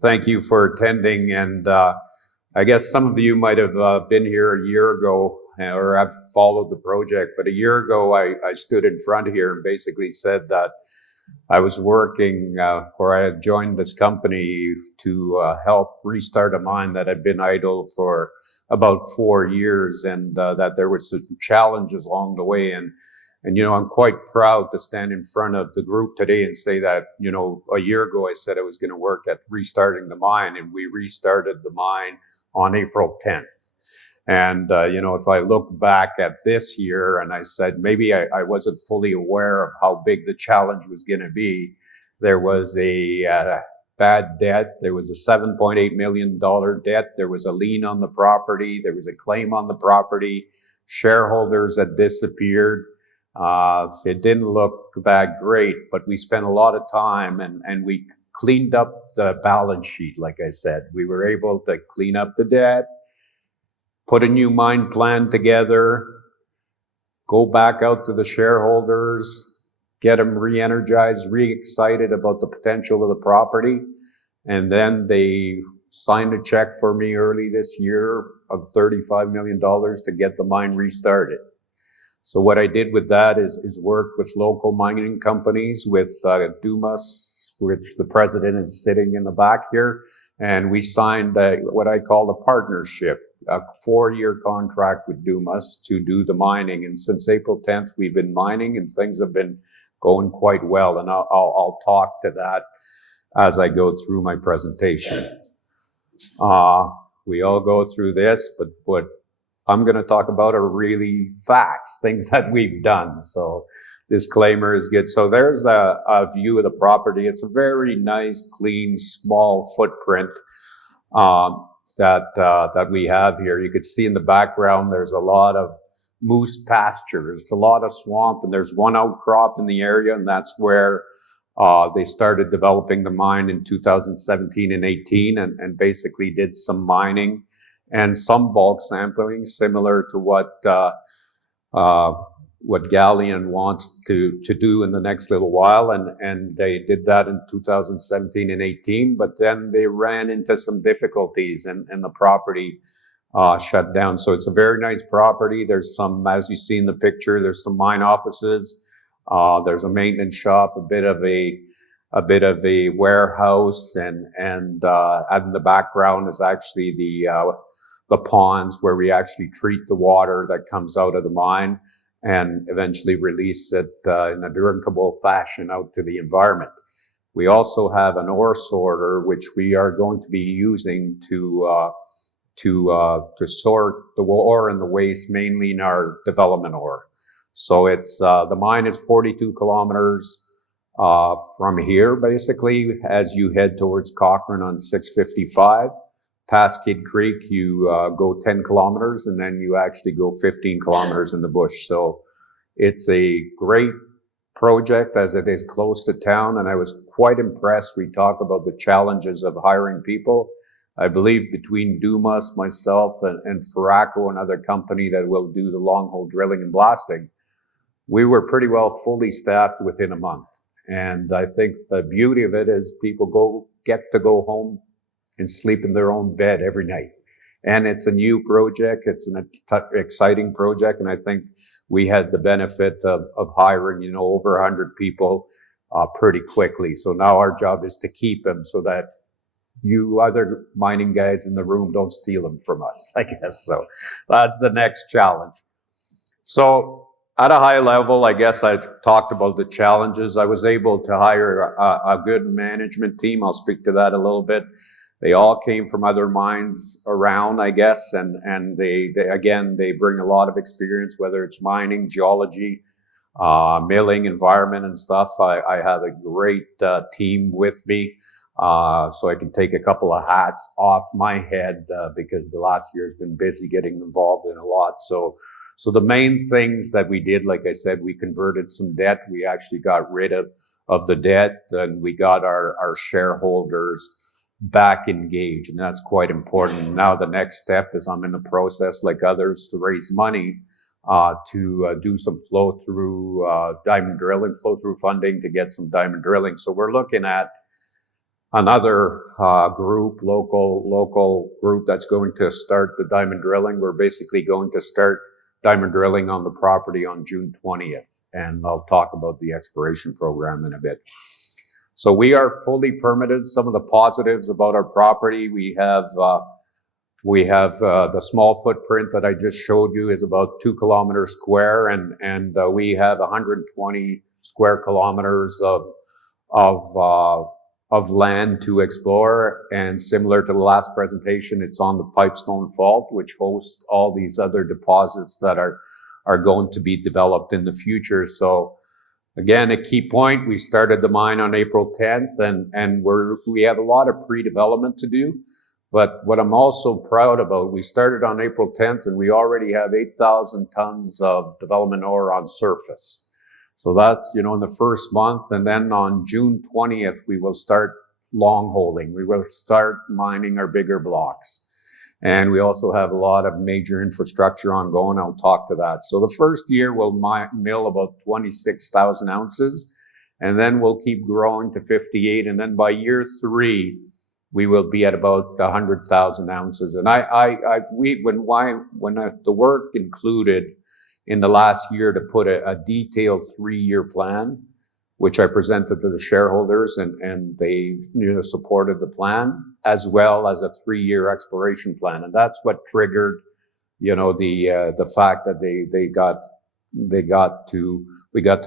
Thank you for attending. And I guess some of you might have been here a year ago or have followed the project. But a year ago, I stood in front here and basically said that I was working, or I had joined this company to help restart a mine that had been idle for about 4 years, and that there were some challenges along the way. And, I'm quite proud to stand in front of the group today and say that, a year ago I said I was going to work at restarting the mine, and we restarted the mine on April 10th. And, if I look back at this year and I said, maybe I wasn't fully aware of how big the challenge was going to be. There was a bad debt. There was a $7.8 million debt. There was a lien on the property. There was a claim on the property. Shareholders had disappeared. It didn't look that great, but we spent a lot of time and we cleaned up the balance sheet. Like I said, we were able to clean up the debt, put a new mine plan together, go back out to the shareholders, get them re-energized, re-excited about the potential of the property. And then they signed a check for me early this year of $35 million to get the mine restarted. So what I did with that is work with local mining companies, with Dumas, which the president is sitting in the back here. And we signed what I call a partnership, a 4-year contract with Dumas to do the mining. And since April 10th, we've been mining and things have been going quite well. And I'll talk to that as I go through my presentation. We all go through this, but what I'm going to talk about are really facts, things that we've done. So disclaimer is good. So there's a view of the property. It's a very nice, clean, small footprint that we have here. You can see in the background, there's a lot of moose pastures. It's a lot of swamp, and there's one outcrop in the area, and that's where they started developing the mine in 2017 and 18 and basically did some mining and some bulk sampling, similar to what Gagnon wants to do in the next little while. And they did that in 2017 and 18, but then they ran into some difficulties and the property shut down. So it's a very nice property. There's some, as you see in the picture, there's some mine offices. There's a maintenance shop, a bit of a warehouse, and in the background is actually the ponds where we actually treat the water that comes out of the mine and eventually release it in a drinkable fashion out to the environment. We also have an ore sorter, which we are going to be using to sort the ore and the waste, mainly in our development ore. So it's the mine is 42 kilometers from here, basically, as you head towards Cochrane on 655. Past Kid Creek, you go 10 kilometers, and then you actually go 15 kilometers in the bush. So it's a great project as it is close to town, and I was quite impressed. We talk about the challenges of hiring people. I believe between Dumas, myself, and Farraco, another company that will do the long hole drilling and blasting, we were pretty well fully staffed within a month. And I think the beauty of it is people get to go home and sleep in their own bed every night. And it's a new project. It's an exciting project. And I think we had the benefit of hiring, over 100 people pretty quickly. So now our job is to keep them so that you other mining guys in the room don't steal them from us, I guess. So that's the next challenge. So at a high level, I guess I talked about the challenges. I was able to hire a good management team. I'll speak to that a little bit. They all came from other mines around, I guess, and they bring a lot of experience, whether it's mining, geology, milling, environment, and stuff. I have a great team with me, so I can take a couple of hats off my head because the last year has been busy getting involved in a lot. So the main things that we did, like I said, we converted some debt. We actually got rid of the debt, and we got our shareholders back engaged, and that's quite important. Now the next step is I'm in the process, like others, to raise money to do some flow-through diamond drilling, flow-through funding to get some diamond drilling. So we're looking at another group, local group that's going to start the diamond drilling. We're basically going to start diamond drilling on the property on June 20th, and I'll talk about the exploration program in a bit. So we are fully permitted. Some of the positives about our property, we have the small footprint that I just showed you is about 2 kilometers square, and we have 120 square kilometers of land to explore. And similar to the last presentation, it's on the Pipestone Fault, which hosts all these other deposits that are going to be developed in the future. So again, a key point, we started the mine on April 10th, and we have a lot of pre-development to do. But what I'm also proud about, we started on April 10th, and we already have 8,000 tons of development ore on surface. So that's, in the first month. And then on June 20th, we will start long holing. We will start mining our bigger blocks. And we also have a lot of major infrastructure ongoing. I'll talk to that. So the first year we'll mill about 26,000 ounces, and then we'll keep growing to 58. And then by year 3, we will be at about 100,000 ounces. And when the work included in the last year to put a detailed 3-year plan, which I presented to the shareholders, and they supported the plan, as well as a 3-year exploration plan. And that's what triggered, the fact that we got to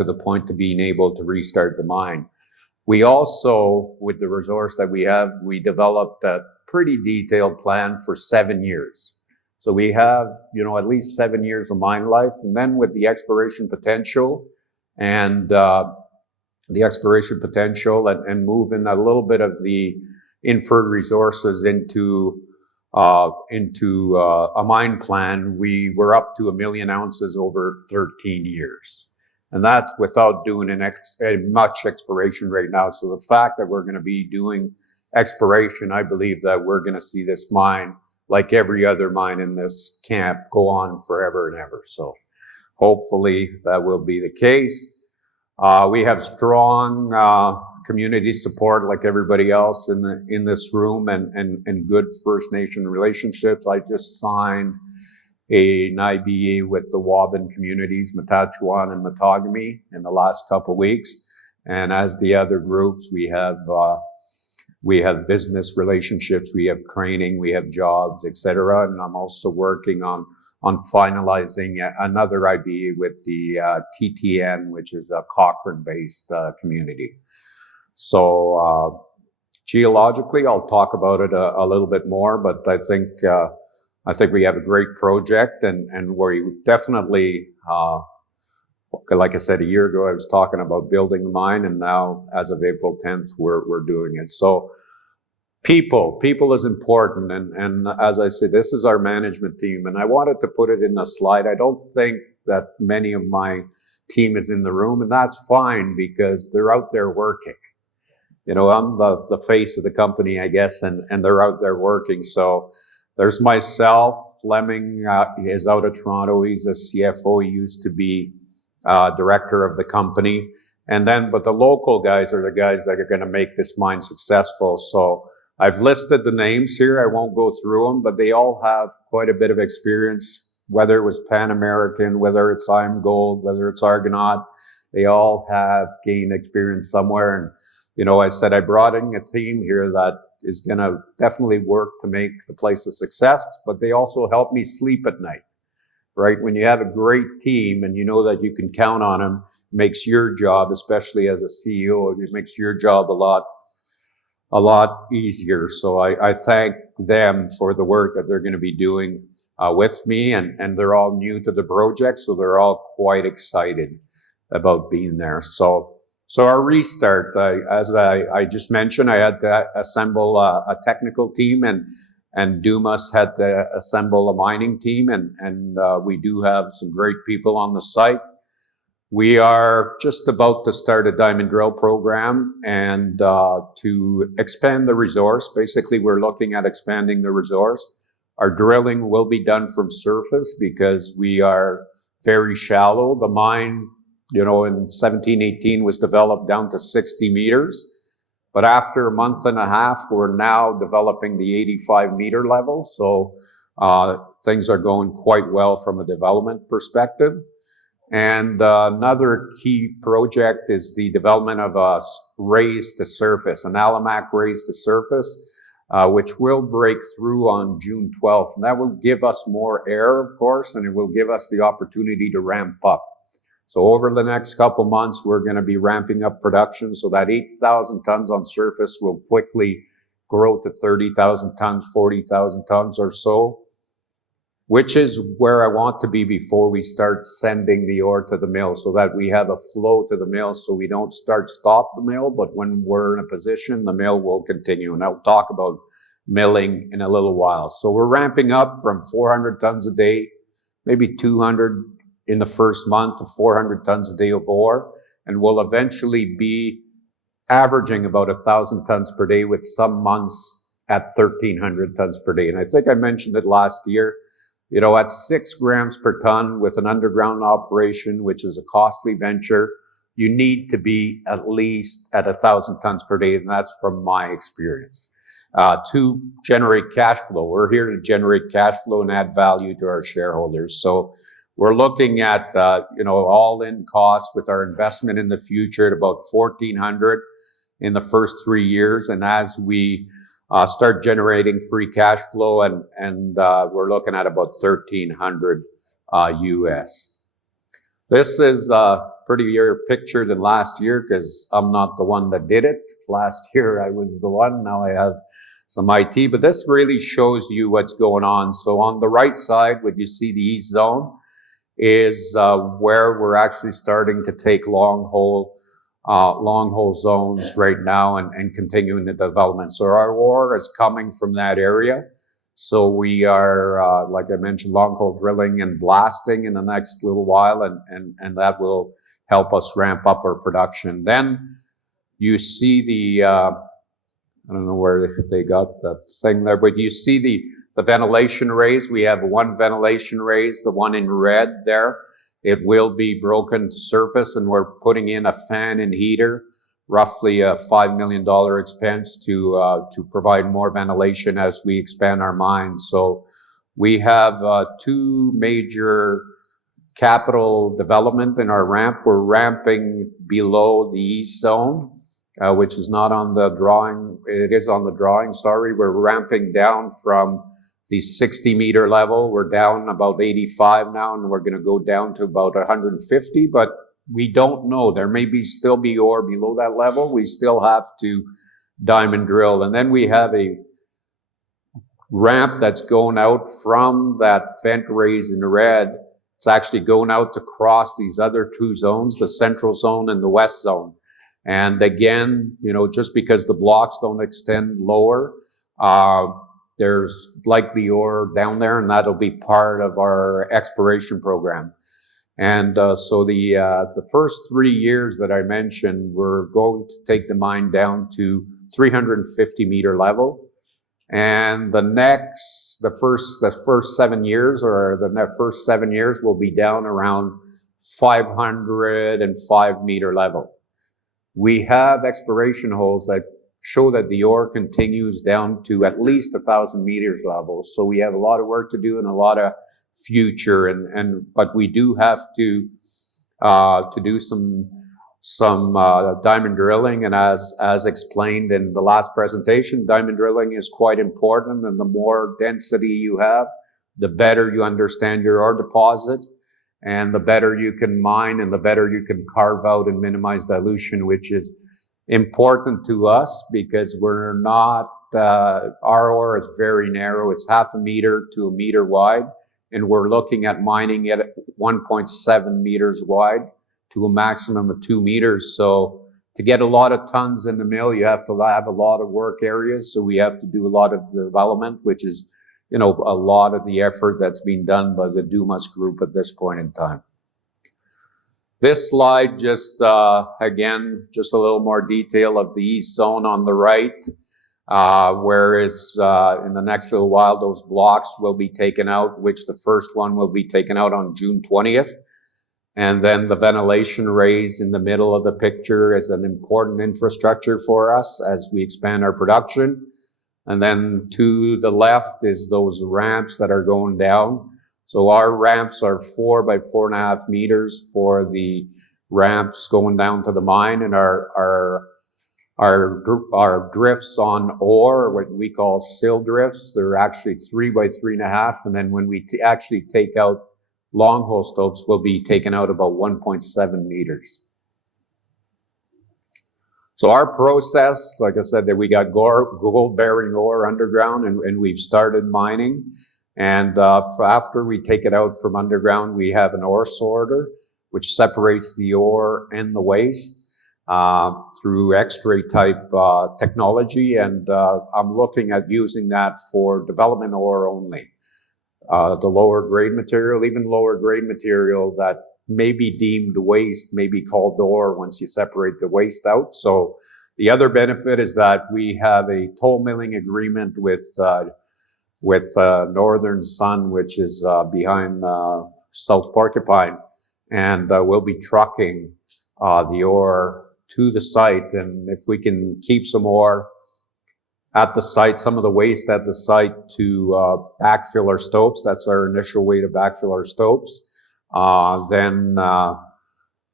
the point to being able to restart the mine. We also, with the resource that we have, we developed a pretty detailed plan for 7 years. So we have, at least 7 years of mine life. And then with the exploration potential and moving a little bit of the inferred resources into a mine plan, we were up to 1 million ounces over 13 years. And that's without doing much exploration right now. So the fact that we're going to be doing exploration, I believe that we're going to see this mine, like every other mine in this camp, go on forever and ever. So hopefully that will be the case. We have strong community support, like everybody else in this room, and good First Nation relationships. I just signed an IBA with the Waban communities, Matachewan and Matagami, in the last couple of weeks. And as the other groups, we have business relationships, we have training, we have jobs, etc. And I'm also working on finalizing another IBA with the TTN, which is a Cochrane-based community. So geologically, I'll talk about it a little bit more, but I think we have a great project, and we definitely, like I said, a year ago, I was talking about building the mine, and now, as of April 10th, we're doing it. So people is important. And as I said, this is our management team, and I wanted to put it in a slide. I don't think that many of my team is in the room, and that's fine because they're out there working. I'm the face of the company, I guess, and they're out there working. So there's myself. Fleming is out of Toronto. He's a CFO. He used to be director of the company. But the local guys are the guys that are going to make this mine successful. So I've listed the names here. I won't go through them, but they all have quite a bit of experience, whether it was Pan American, whether it's IAMGOLD, whether it's Argonaut. They all have gained experience somewhere. And, I said I brought in a team here that is going to definitely work to make the place a success, but they also help me sleep at night, right? When you have a great team and you know that you can count on them, it makes your job, especially as a CEO, it makes your job a lot easier. So I thank them for the work that they're going to be doing with me, and they're all new to the project, so they're all quite excited about being there. So our restart, as I just mentioned, I had to assemble a technical team, and Dumas had to assemble a mining team, and we do have some great people on the site. We are just about to start a diamond drill program and to expand the resource. Basically, we're looking at expanding the resource. Our drilling will be done from surface because we are very shallow. The mine, in 1718 was developed down to 60 meters. But after a month and a half, we're now developing the 85-meter level. So things are going quite well from a development perspective. And another key project is the development of a raise to surface, an Alimac raise to surface, which will break through on June 12th. And that will give us more air, of course, and it will give us the opportunity to ramp up. So over the next couple months, we're going to be ramping up production so that 8,000 tons on surface will quickly grow to 30,000 tons, 40,000 tons or so, which is where I want to be before we start sending the ore to the mill, so that we have a flow to the mill, so we don't stop the mill, but when we're in a position, the mill will continue. And I'll talk about milling in a little while. So we're ramping up from 400 tons a day, maybe 200 in the first month, to 400 tons a day of ore, and we'll eventually be averaging about 1,000 tons per day, with some months at 1,300 tons per day. And I think I mentioned it last year. You know, at 6 grams per ton with an underground operation, which is a costly venture, you need to be at least at 1,000 tons per day, and that's from my experience. To generate cash flow, we're here to generate cash flow and add value to our shareholders. So we're looking at, all-in costs with our investment in the future at about $1,400 in the first 3 years. And as we start generating free cash flow, and we're looking at about $1,300 US. This is a prettier picture than last year, because I'm not the one that did it. Last year I was the one, now I have some IT, but this really shows you what's going on. So on the right side, what you see, the east zone, is where we're actually starting to take long hole zones right now and continuing the development. So our ore is coming from that area. So we are, like I mentioned, long hole drilling and blasting in the next little while, and that will help us ramp up our production. Then you see the, I don't know where they got the thing there, but you see the ventilation raise. We have one ventilation raise, the one in red there. It will be broken to surface, and we're putting in a fan and heater, roughly a $5 million expense to provide more ventilation as we expand our mines. So we have 2 major capital development in our ramp. We're ramping below the east zone, which is not on the drawing. It is on the drawing, sorry. We're ramping down from the 60-meter level. We're down about 85 now, and we're going to go down to about 150, but we don't know. There may still be ore below that level. We still have to diamond drill. And then we have a ramp that's going out from that vent raise in red. It's actually going out to cross these other 2 zones, the central zone and the west zone. And again, just because the blocks don't extend lower, there's likely ore down there, and that'll be part of our exploration program. And so the first 3 years that I mentioned, we're going to take the mine down to 350-meter level. And the first 7 years, or the first 7 years, will be down around 505-meter level. We have exploration holes that show that the ore continues down to at least 1,000 meters level. So we have a lot of work to do and a lot of future, but we do have to do some diamond drilling. And as explained in the last presentation, diamond drilling is quite important, and the more density you have, the better you understand your ore deposit, and the better you can mine, and the better you can carve out and minimize dilution, which is important to us because we're not, our ore is very narrow. It's 0.5 meter to 1 meter wide, and we're looking at mining it at 1.7 meters wide to a maximum of 2 meters. So to get a lot of tons in the mill, you have to have a lot of work areas. So we have to do a lot of development, which is, a lot of the effort that's being done by the Dumas group at this point in time. This slide just, again, just a little more detail of the east zone on the right, whereas in the next little while, those blocks will be taken out, which the first one will be taken out on June 20th. And then the ventilation raise in the middle of the picture is an important infrastructure for us as we expand our production. And then to the left is those ramps that are going down. So our ramps are 4 by 4.5 meters for the ramps going down to the mine, and our drifts on ore, what we call sill drifts, they're actually 3 by 3.5. And then when we actually take out long hole stopes, will be taken out about 1.7 meters. So our process, like I said, that we got gold bearing ore underground, and we've started mining. And after we take it out from underground, we have an ore sorter, which separates the ore and the waste through X-ray type technology. And I'm looking at using that for development ore only. The lower grade material, even lower grade material that may be deemed waste, may be called ore once you separate the waste out. So the other benefit is that we have a toll milling agreement with Northern Sun, which is behind South Porcupine, and we'll be trucking the ore to the site. And if we can keep some ore at the site, some of the waste at the site to backfill our stopes, that's our initial way to backfill our stopes, then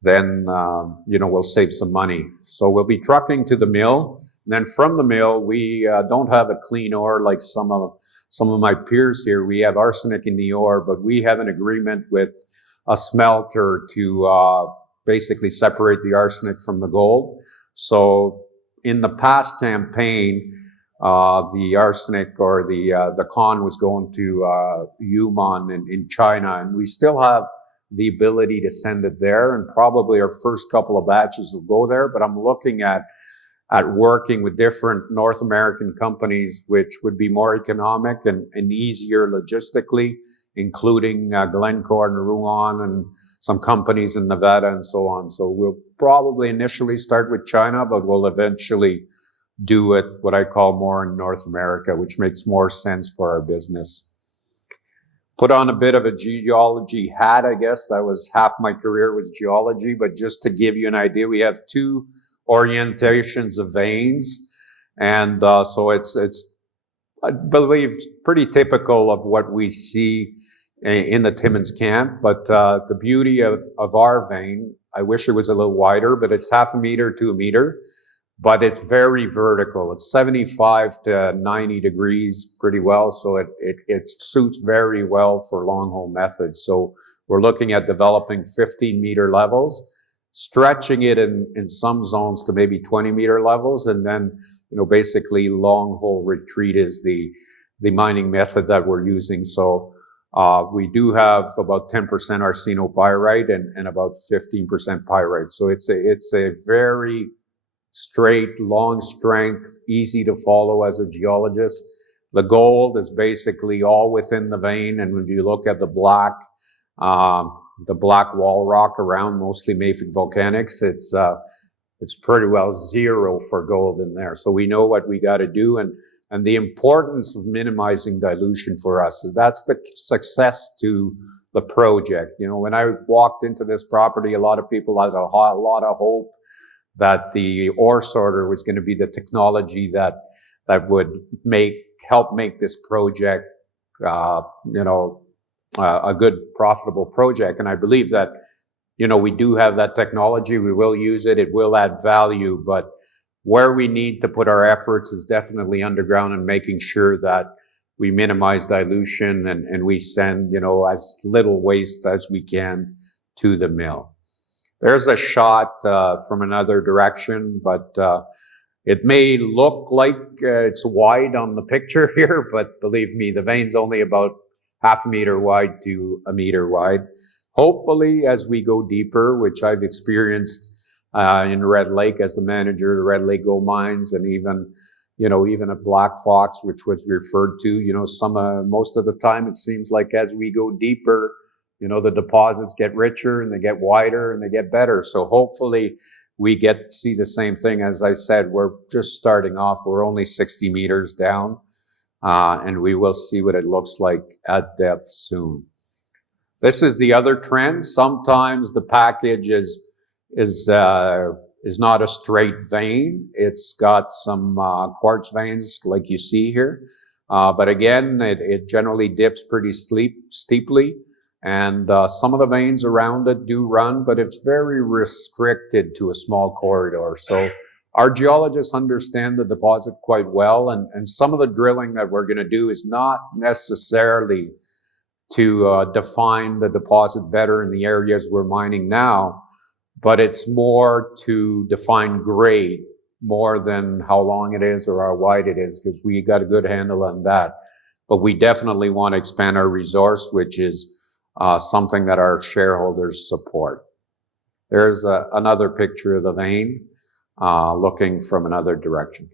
we'll save some money. So we'll be trucking to the mill. And then from the mill, we don't have a clean ore like some of my peers here. We have arsenic in the ore, but we have an agreement with a smelter to basically separate the arsenic from the gold. So in the past campaign, the arsenic or the con was going to Yunnan in China, and we still have the ability to send it there, and probably our first couple of batches will go there. But I'm looking at working with different North American companies, which would be more economic and easier logistically, including Glencore and Rouen and some companies in Nevada and so on. So we'll probably initially start with China, but we'll eventually do it what I call more in North America, which makes more sense for our business. Put on a bit of a geology hat, I guess. That was half my career was geology, but just to give you an idea, we have 2 orientations of veins. And so it's, I believe, pretty typical of what we see in the Timmins camp. But the beauty of our vein, I wish it was a little wider, but it's 0.5 meter to 1 meter. But it's very vertical. It's 75 to 90 degrees pretty well. So it suits very well for long hole methods. So we're looking at developing 15-meter levels, stretching it in some zones to maybe 20-meter levels. And then, basically long hole retreat is the mining method that we're using. So we do have about 10% arsenopyrite and about 15% pyrite. So it's a very straight, long strength, easy to follow as a geologist. The gold is basically all within the vein, and when you look at the black wall rock around, mostly mafic volcanics, it's pretty well zero for gold in there. So we know what we got to do, and the importance of minimizing dilution for us. That's the success to the project. When I walked into this property, a lot of people had a lot of hope that the ore sorter was going to be the technology that would help make this project, a good profitable project. And I believe that, we do have that technology. We will use it. It will add value, but where we need to put our efforts is definitely underground and making sure that we minimize dilution and we send, as little waste as we can to the mill. There's a shot from another direction, but it may look like it's wide on the picture here, but believe me, the vein's only about 0.5 meter wide to 1 meter wide. Hopefully, as we go deeper, which I've experienced in Red Lake as the manager of the Red Lake Gold Mines, and even at Black Fox, which was referred to, most of the time it seems like as we go deeper, the deposits get richer and they get wider and they get better. So hopefully we get to see the same thing. As I said, we're just starting off. We're only 60 meters down, and we will see what it looks like at depth soon. This is the other trend. Sometimes the package is not a straight vein. It's got some quartz veins like you see here. But again, it generally dips pretty steeply. And some of the veins around it do run, but it's very restricted to a small corridor. So our geologists understand the deposit quite well. And some of the drilling that we're going to do is not necessarily to define the deposit better in the areas we're mining now, but it's more to define grade more than how long it is or how wide it is, because we got a good handle on that. But we definitely want to expand our resource, which is something that our shareholders support. There's another picture of the vein looking from another direction.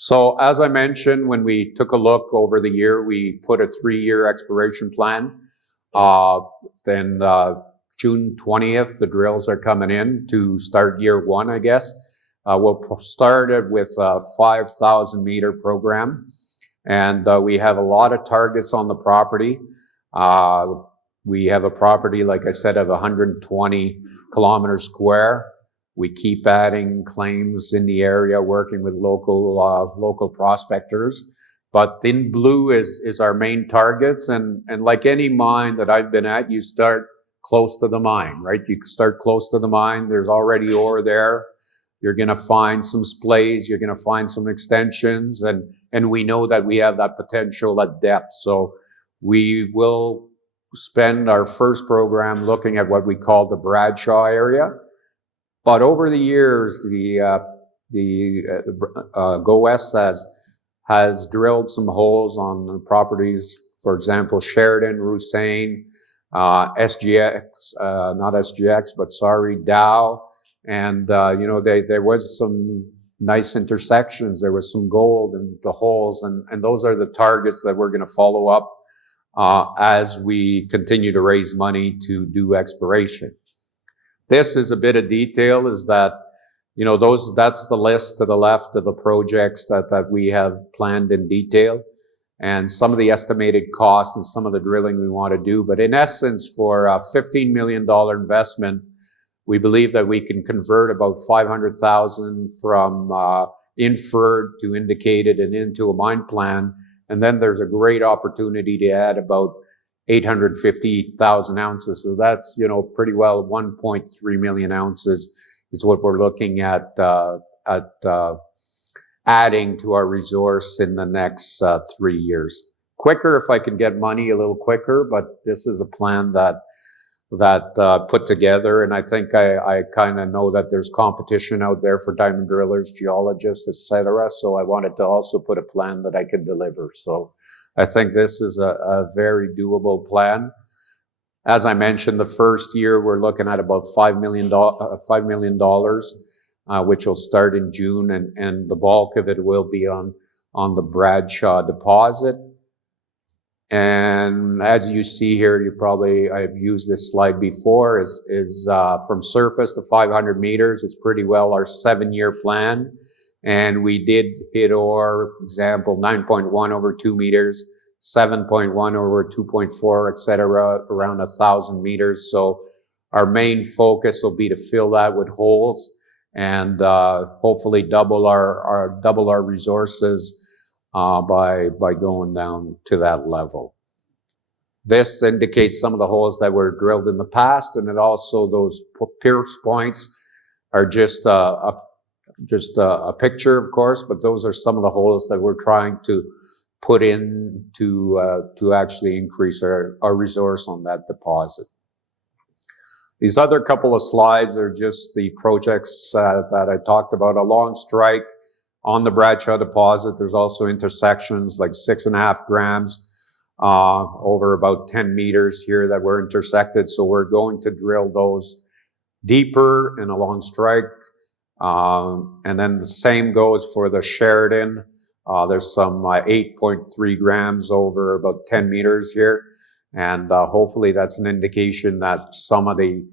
So as I mentioned, when we took a look over the year, we put a 3-year exploration plan. Then June 20th, the drills are coming in to start year 1, I guess. We'll start it with a 5,000 meter program. And we have a lot of targets on the property. We have a property, like I said, of 120 kilometers square. We keep adding claims in the area, working with local prospectors. But in blue is our main targets. And like any mine that I've been at, you start close to the mine, right? You start close to the mine. There's already ore there. You're going to find some splays. You're going to find some extensions. And we know that we have that potential at depth. So we will spend our first program looking at what we call the Bradshaw area. But over the years, Gowest has drilled some holes on the properties. For example, Sheridan, Roussane, SGX, not SGX, but sorry, Dow. And, there was some nice intersections. There was some gold in the holes. And those are the targets that we're going to follow up as we continue to raise money to do exploration. This is a bit of detail, is that, that's the list to the left of the projects that we have planned in detail, and some of the estimated costs and some of the drilling we want to do. But in essence, for a $15 million investment, we believe that we can convert about 500,000 from inferred to indicated and into a mine plan. And then there's a great opportunity to add about 850,000 ounces. So that's, pretty well 1.3 million ounces is what we're looking at adding to our resource in the next 3 years. Quicker if I can get money a little quicker, but this is a plan that put together. And I think I kind of know that there's competition out there for diamond drillers, geologists, etc. So I wanted to also put a plan that I could deliver. So I think this is a very doable plan. As I mentioned, the first year we're looking at about $5 million, which will start in June, and the bulk of it will be on the Bradshaw deposit. And as you see here, I've used this slide before, is from surface to 500 meters. It's pretty well our 7-year plan. And we did hit ore, example, 9.1 over 2 meters, 7.1 over 2.4, etc., around 1,000 meters. So our main focus will be to fill that with holes and hopefully double our resources by going down to that level. This indicates some of the holes that were drilled in the past, and it also, those pierce points are just a picture, of course, but those are some of the holes that we're trying to put in to actually increase our resource on that deposit. These other couple of slides are just the projects that I talked about. Along strike on the Bradshaw deposit, there's also intersections like 6.5 grams over about 10 meters here that were intersected. So we're going to drill those deeper and along strike. And then the same goes for the Sheridan. There's some 8.3 grams over about 10 meters here. And hopefully that's an indication that some of the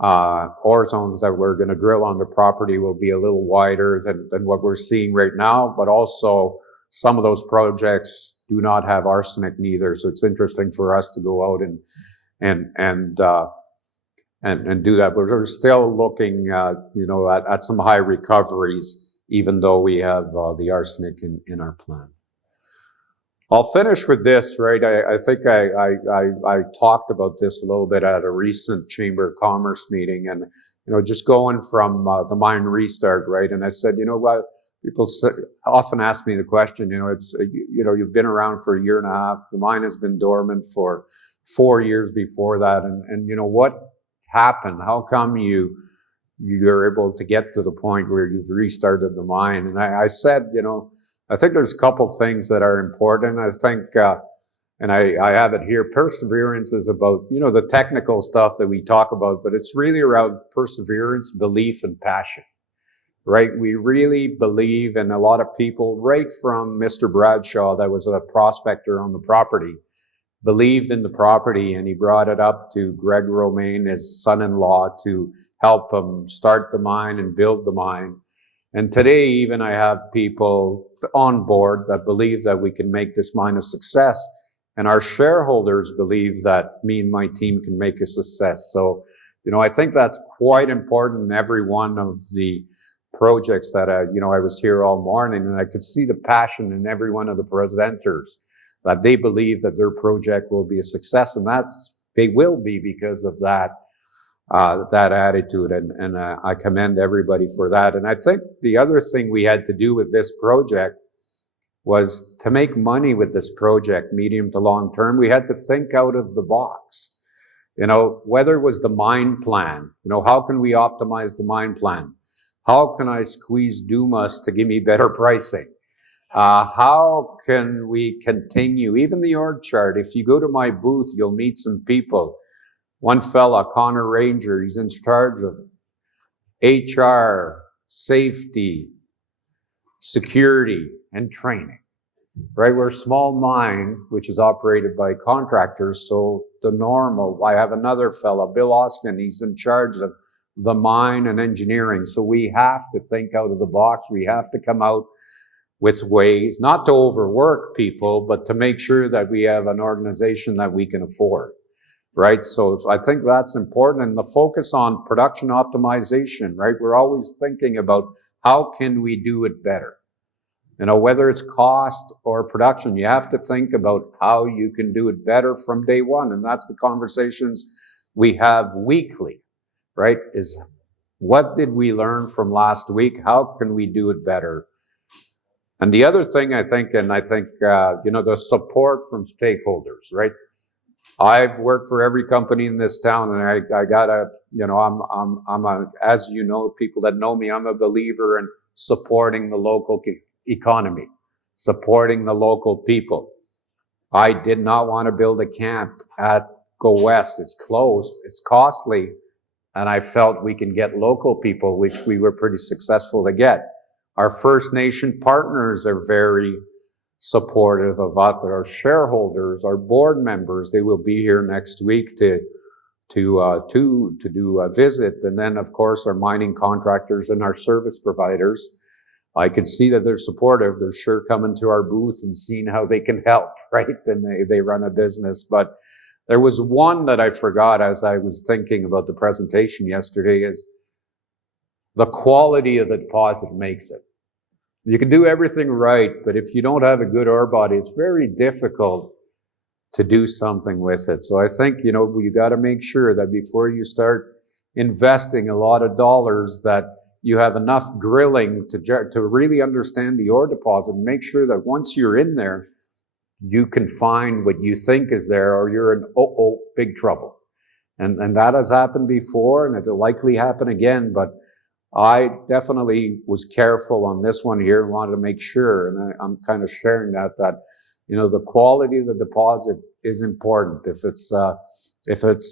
ore zones that we're going to drill on the property will be a little wider than what we're seeing right now. But also some of those projects do not have arsenic neither. So it's interesting for us to go out and do that. But we're still looking, at some high recoveries, even though we have the arsenic in our plant. I'll finish with this, right? I think I talked about this a little bit at a recent Chamber of Commerce meeting, and just going from the mine restart, right? And I said, what people often ask me the question, you've been around for a year and a half. The mine has been dormant for 4 years before that, and what happened? How come you're able to get to the point where you've restarted the mine? And I said, I think there's a couple things that are important. I think, and I have it here, perseverance is about, the technical stuff that we talk about, but it's really around perseverance, belief, and passion, right? We really believe, and a lot of people, right from Mr. Bradshaw, that was a prospector on the property, believed in the property, and he brought it up to Greg Romaine, his son-in-law, to help him start the mine and build the mine. And today, even I have people on board that believe that we can make this mine a success. And our shareholders believe that me and my team can make a success. So, I think that's quite important in every one of the projects that I was here all morning, and I could see the passion in every one of the presenters, that they believe that their project will be a success. And they will be because of that attitude, and I commend everybody for that. And I think the other thing we had to do with this project was to make money with this project, medium to long term. We had to think out of the box. Whether it was the mine plan, how can we optimize the mine plan? How can I squeeze Dumas to give me better pricing? How can we continue? Even the org chart, if you go to my booth, you'll meet some people. One fella, Connor Ranger, he's in charge of HR, safety, security, and training, right? We're a small mine, which is operated by contractors, so the normal. I have another fella, Bill Oskin, he's in charge of the mine and engineering. So we have to think out of the box. We have to come out with ways, not to overwork people, but to make sure that we have an organization that we can afford. Right? So I think that's important. And the focus on production optimization, right? We're always thinking about how can we do it better? Whether it's cost or production, you have to think about how you can do it better from day one. And that's the conversations we have weekly, right? Is what did we learn from last week? How can we do it better? And the other thing I think, the support from stakeholders, right? I've worked for every company in this town, and I gotta, as people that know me, I'm a believer in supporting the local economy, supporting the local people. I did not want to build a camp at Gowest. It's close, it's costly, and I felt we can get local people, which we were pretty successful to get. Our First Nation partners are very supportive of us. Our shareholders, our board members, they will be here next week to do a visit. And then, of course, our mining contractors and our service providers. I can see that they're supportive. They're sure coming to our booth and seeing how they can help, right? And they run a business. But there was one that I forgot as I was thinking about the presentation yesterday, is the quality of the deposit makes it. You can do everything right, but if you don't have a good ore body, it's very difficult to do something with it. So I think, you got to make sure that before you start investing a lot of dollars, that you have enough drilling to really understand the ore deposit, and make sure that once you're in there, you can find what you think is there, or you're in big trouble. And that has happened before, and it'll likely happen again, but I definitely was careful on this one here and wanted to make sure, and I'm kind of sharing that the quality of the deposit is important. If it's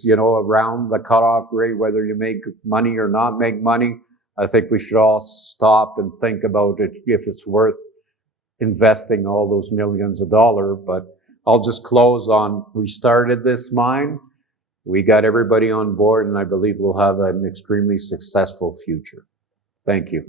around the cutoff grade, whether you make money or not make money, I think we should all stop and think about it, if it's worth investing all those millions of dollars. But I'll just close on, we started this mine, we got everybody on board, and I believe we'll have an extremely successful future. Thank you.